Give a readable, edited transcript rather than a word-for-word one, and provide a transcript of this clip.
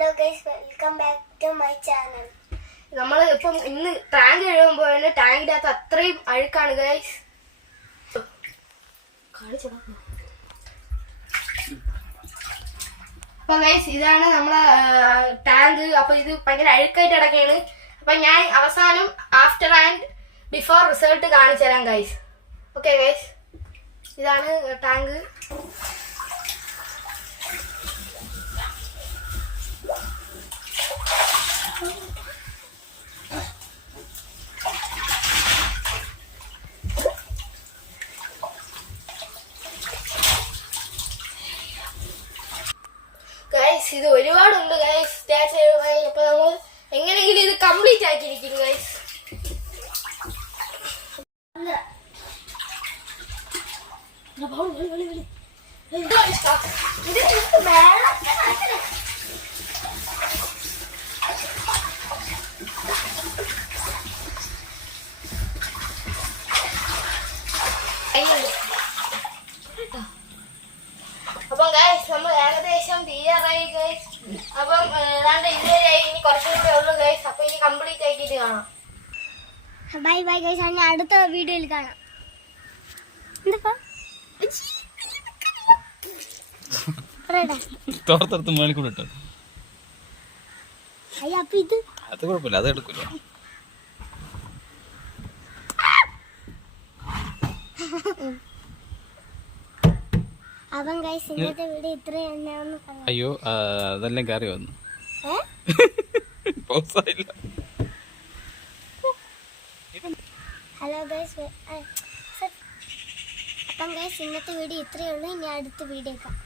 Hello guys, welcome back to my channel. നമ്മൾ ഇപ്പം ഇന്ന് ടാങ്ക് കഴുകുമ്പോൾ ടാങ്കിന്റെ അകത്ത് അത്രയും അഴുക്കാണ് ഗൈസ്. അപ്പൊ ഗൈസ് ഇതാണ് നമ്മളെ ടാങ്ക്. അപ്പൊ ഇത് ഭയങ്കര അഴുക്കായിട്ട് കിടക്കുകയാണ്. അപ്പൊ ഞാൻ അവസാനം ആഫ്റ്റർ ആൻഡ് ബിഫോർ റിസൾട്ട് കാണിച്ചു തരാം ഗൈസ്. ഓക്കെ ഗൈസ്, ഇതാണ് ടാങ്ക്. ഗൈസ് ഇത് ഒരുപാടുണ്ട് ഗൈസ്. അപ്പൊ നമ്മൾ എങ്ങനെയെങ്കിലും ഇത് കംപ്ലീറ്റ് ആക്കിയിരിക്കും ഗൈസ്. അപ്പം ഗൈസ് നമ്മൾ ഏകദേശം തീരാറായി ഗൈസ്. അപ്പം ഏതാണ്ട് ഇതുവരെയായി, ഇനി കുറച്ചും കൂടെ ഉള്ളു ഗൈസ്. അപ്പൊ ഇനി കംപ്ലീറ്റ് ആക്കിയിട്ട് കാണാം. ബൈ ബൈ ഗൈസ്, ഞാൻ അടുത്ത വീഡിയോയിൽ കാണാം. തോർത്തെടുത്ത് മേളിക്കൂടെ ഇട്ടോ. അപ്പൊ ഇത് അത് കുഴപ്പമില്ല, അത് എടുക്കില്ല. അപ്പം ഗൈസ് ഇന്നത്തെ വീഡിയോ ഇത്രയാണ്. അയ്യോ അതെല്ലാം കയറി വന്നു. ഹലോ ഗൈസ്, അപ്പം ഗൈസ് ഇന്നത്തെ വീഡിയോ ഇത്രയേ ഉള്ളൂ. ഇനി അടുത്ത വീഡിയോ കാണാം.